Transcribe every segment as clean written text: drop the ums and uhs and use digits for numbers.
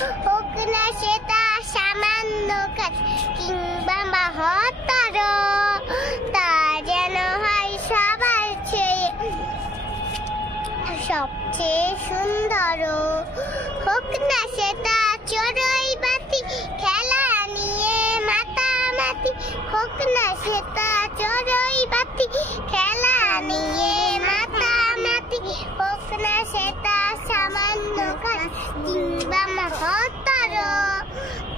হোক না সেটা সামান্য কাজ কিংবা মহত্তর, তা যেন হয় সবার চেয়ে সবচেয়ে সুন্দর। হোক না সেটা চড়ুই বাতি খেলা নিয়ে মাতামাতি, হোক না সেটা চড়ুই বাতি খেলা নিয়ে মাতামাতি, হোক না সেটা সামান্য কাজ কিংবা মহত্তর,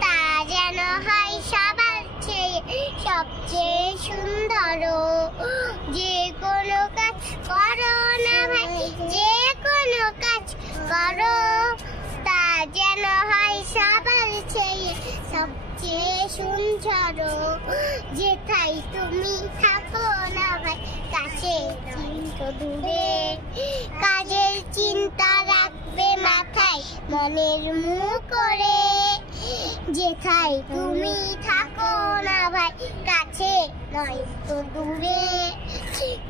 তা যেন হয় সবার চেয়ে সবচেয়ে সুন্দর। যে কোনো কাজ করো না ভাই, যে কোনো কাজ করো, তা যেন হয় সবার চেয়ে সবচেয়ে সুন্দর। যেথায় তুমি থাকো না ভাই, কাছে কিন্তু দূরে, কাজের চিন্তা রাখবে মাথায় মনের মুখ করে। যেথায় তুমি থাকো না ভাই, কাছে নয় তো দূরে,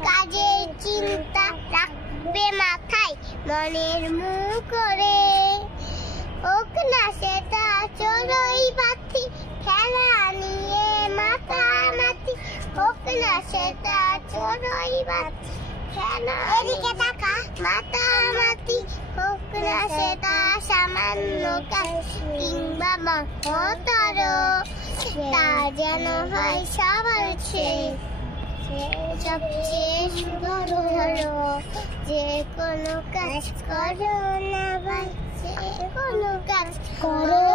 কাজের চিন্তা রাখবে মাথায় মনের মুখ করে। হোক না সেটা চড়ুই বাতি খেলা নিয়ে মাতামাতি, হোক না সেটা চড়ুই বাতি খেলা এদিকে টাকা মাতামাতি, হোক না সেটা সামান্য কাজ কিংবা মহত্তর, তা যেন হয় সবার চেয়ে সবচেয়ে সুন্দর। যে কোনো কাজ করো না ভাই, যে কোনো কাজ করো।